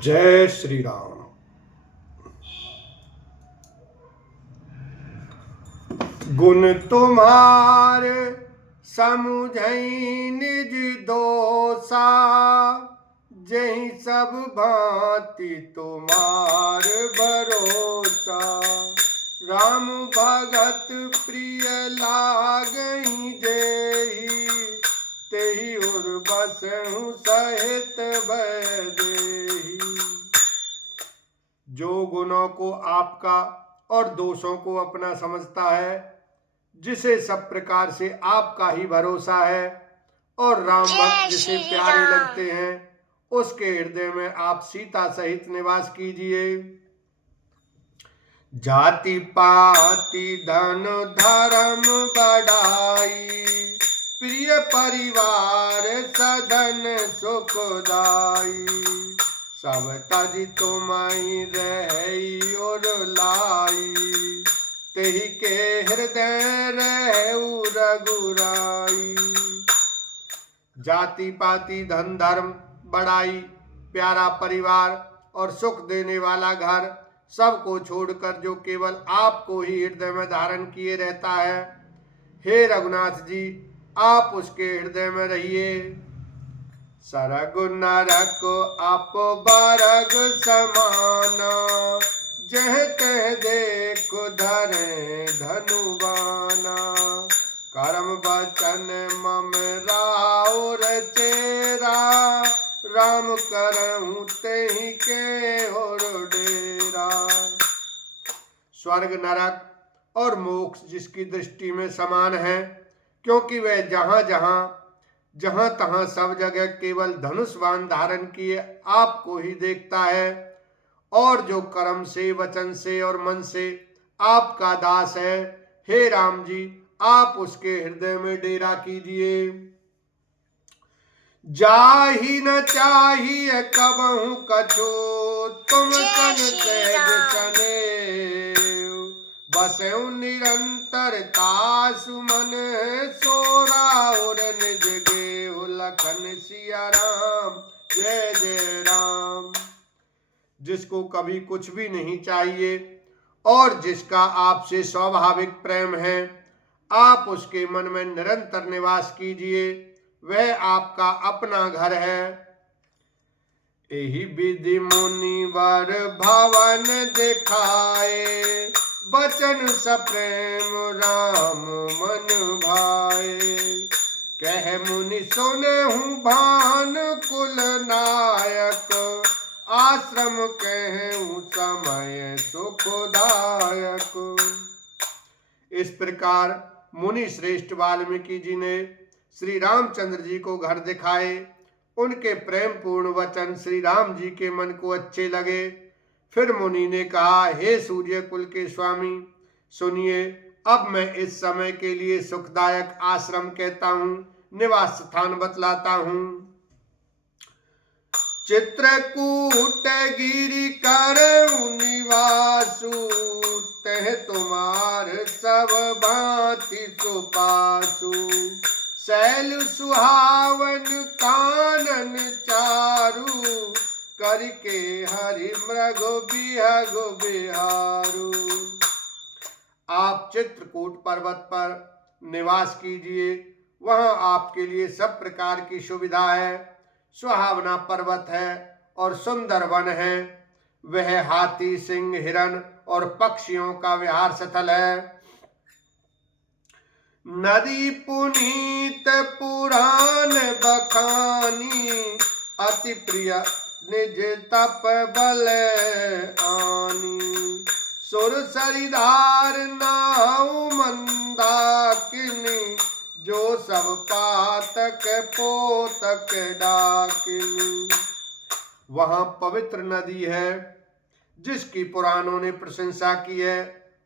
जय श्री राम। गुण तुम्हार समुझई निज दोषा, जही सब भांति तुम्हार भरोसा। राम भगत प्रिय लागई जेहि, तेहि उर बसहु सहित वैदेही। जो गुणों को आपका और दोषों को अपना समझता है, जिसे सब प्रकार से आपका ही भरोसा है और राम भक्त जिसे प्यारे लगते हैं, उसके हृदय में आप सीता सहित निवास कीजिए। जाति पाति धन धर्म बढ़ाई, प्रिय परिवार सधन सुखदाई। सब तज तुम्हारी रही और लाई, तेहि के हृदय रहु रघुराई। जाति पाति धन धर्म बढ़ाई, प्यारा परिवार और सुख देने वाला घर, सबको छोड़कर जो केवल आपको ही हृदय में धारण किए रहता है, हे रघुनाथ जी आप उसके हृदय में रहिए। सरग नरक आप बरग समाना, जह तह देख धरे धनुबाना। कर्म बचन मम राउर चेरा, राम करहूँ तेहि के और डेरा। स्वर्ग नरक और मोक्ष जिसकी दृष्टि में समान है, क्योंकि वह जहां तहां सब जगह केवल धनुष बाण धारण किए आपको ही देखता है, और जो कर्म से वचन से और मन से आपका दास है, हे राम जी आप उसके हृदय में डेरा कीजिए। जाहि न चाहिए कबहु कछो, तुम सन सहज सने। बसउ निरंतर तासु मन सोरा, और निज गेहु लखन सिया राम जय जय राम। जिसको कभी कुछ भी नहीं चाहिए और जिसका आपसे स्वाभाविक प्रेम है, आप उसके मन में निरंतर निवास कीजिए, वह आपका अपना घर है। एहि विधि मुनिवर भवन दिखाए, बचन सप्रेम राम मन भाए। कह मुनि सुनहु भान कुल नायक, आश्रम कहूँ समय सुखदायक। इस प्रकार मुनि श्रेष्ठ वाल्मीकि जी ने श्री रामचंद्र जी को घर दिखाए। उनके प्रेम पूर्ण वचन श्री राम जी के मन को अच्छे लगे। फिर मुनि ने कहा, हे सूर्य कुल के स्वामी सुनिए, अब मैं इस समय के लिए सुखदायक आश्रम कहता हूँ, निवास स्थान बतलाता हूँ। चित्रकूट गिरि करऊ निवासु, तह तुम्हार सब भांति सुपासु। शैल सुहावन कानन चारु, करके हरि मृग बिहग बिहारू। आप चित्रकूट पर्वत पर निवास कीजिए, वहां आपके लिए सब प्रकार की सुविधा है। सुहावना पर्वत है और सुंदर वन है। वह हाथी सिंह हिरण और पक्षियों का विहार स्थल है। नदी पुनीत पुराण बखानी, अति प्रिय निज तप बल आनी। सुर सरिधार नाउ मंदाकिनी, जो सब पातक पोतक डाकिनी। वहां पवित्र नदी है जिसकी पुराणों ने प्रशंसा की है,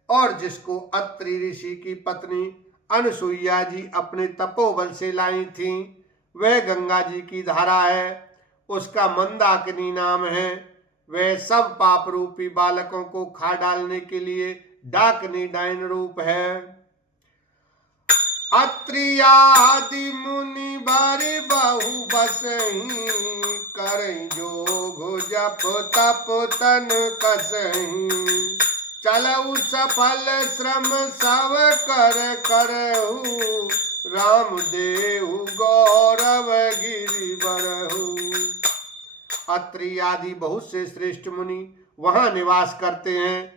और जिसको अत्रि ऋषि की पत्नी अनुसुईया जी अपने तपोबल से लाई थी। वह गंगा जी की धारा है, उसका मंदाकिनी नाम है। वह सब पाप रूपी बालकों को खा डालने के लिए डाकनी डायन रूप है। अत्रियादि मुनि बर बहु बसहि, करई जोग जप तप तन कसहि, चलऊ सफल श्रम सब कर करहु, राम देहु गौरव गिरि बरहु। अत्रि आदि बहुत से श्रेष्ठ मुनि वहां निवास करते हैं,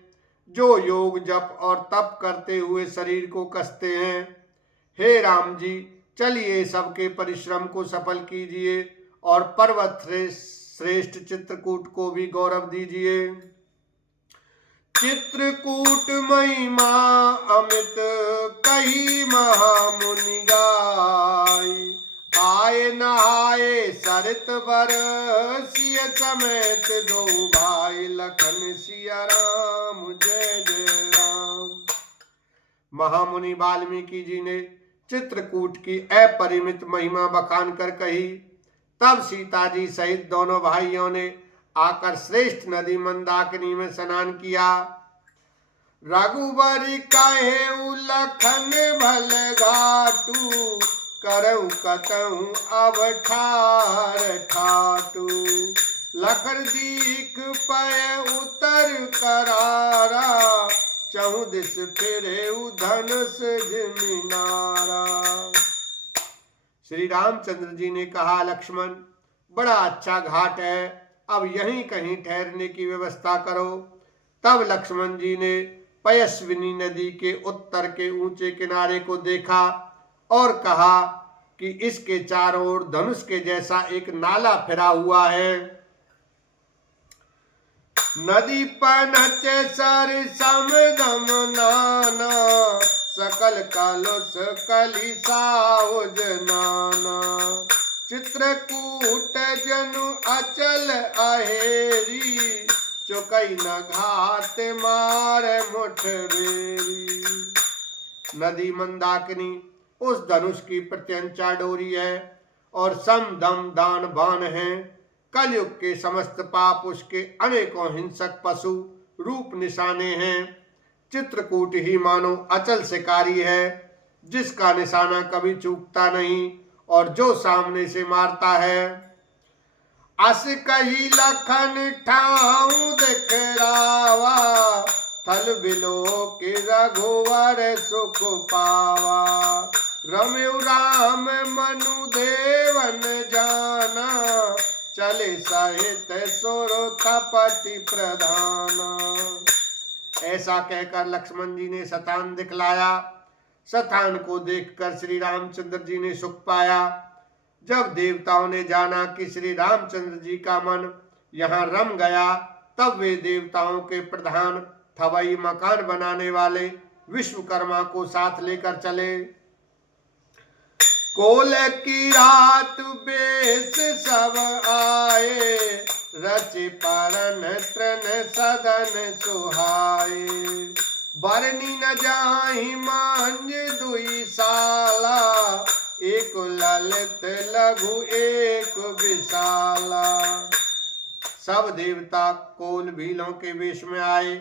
जो योग जप और तप करते हुए शरीर को कसते हैं। हे राम जी, चलिए सबके परिश्रम को सफल कीजिए और पर्वत श्रेष्ठ चित्रकूट को भी गौरव दीजिए। चित्रकूट महिमा अमित कही महामुनि गाय, आए नहाए सरित बरसिय समेत दो भाई, लखन सिया राम जय जय राम। महामुनि वाल्मीकि जी ने चित्रकूट की अपरिमित महिमा बखान कर कही। तब सीता जी सहित दोनों भाइयों ने आकर श्रेष्ठ नदी मंदाकिनी में स्नान किया। रघुबर कहे लखन भल घाटू, करऊ कतहु अब ठार ठाटू, लखन दीख पय उतर करारा, चहु दिस फिरे धनुष झिमिनारा। श्री रामचंद्र जी ने कहा, लक्ष्मण बड़ा अच्छा घाट है, अब यहीं कहीं ठहरने की व्यवस्था करो। तब लक्ष्मण जी ने पयस्विनी नदी के उत्तर के ऊंचे किनारे को देखा और कहा कि इसके चारों ओर धनुष के जैसा एक नाला फिरा हुआ है। नदी पनच सर समदम नाना, सकल कलुष कली साउज नाना, चित्रकूट जनु अचल अहेरी, चुकई न घात मार मुठ बेरी। नदी मंदाकिनी उस धनुष की प्रत्यंचा डोरी है और सम दम दान बाण है। कलयुग के समस्त पाप उसके अनेकों हिंसक पशु रूप निशाने हैं। चित्रकूट ही मानो अचल शिकारी है, जिसका निशाना कभी चूकता नहीं और जो सामने से मारता है। अस कही लखन ठाऊ दिखरावा, थल बिलो के रघुवर सुख पावा, रम्यु राम मनु देवन जाना, चले सहित सुरथपति प्रधाना। ऐसा कहकर लक्ष्मण जी ने शतान दिखलाया। शतान को देखकर श्री रामचंद्र जी ने सुख पाया। जब देवताओं ने जाना कि श्री रामचंद्र जी का मन यहाँ रम गया, तब वे देवताओं के प्रधान थवई मकान बनाने वाले विश्वकर्मा को साथ लेकर चले। कोल की रात बेस सब आए, रचि परन तृण सदन सुहाए, बरनी न जाहि मांझ दुई साला, एक ललित लघु एक विशाला। सब देवता कोल भीलों के वेश में आए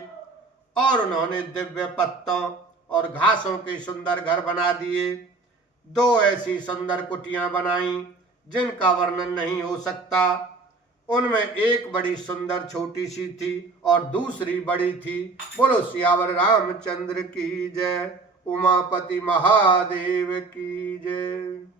और उन्होंने दिव्य पत्तों और घासों के सुंदर घर बना दिए। दो ऐसी सुंदर कुटियां बनाई जिनका वर्णन नहीं हो सकता। उनमें एक बड़ी सुंदर छोटी सी थी और दूसरी बड़ी थी। बोलो सियावर रामचंद्र की जय, उमापति महादेव की जय।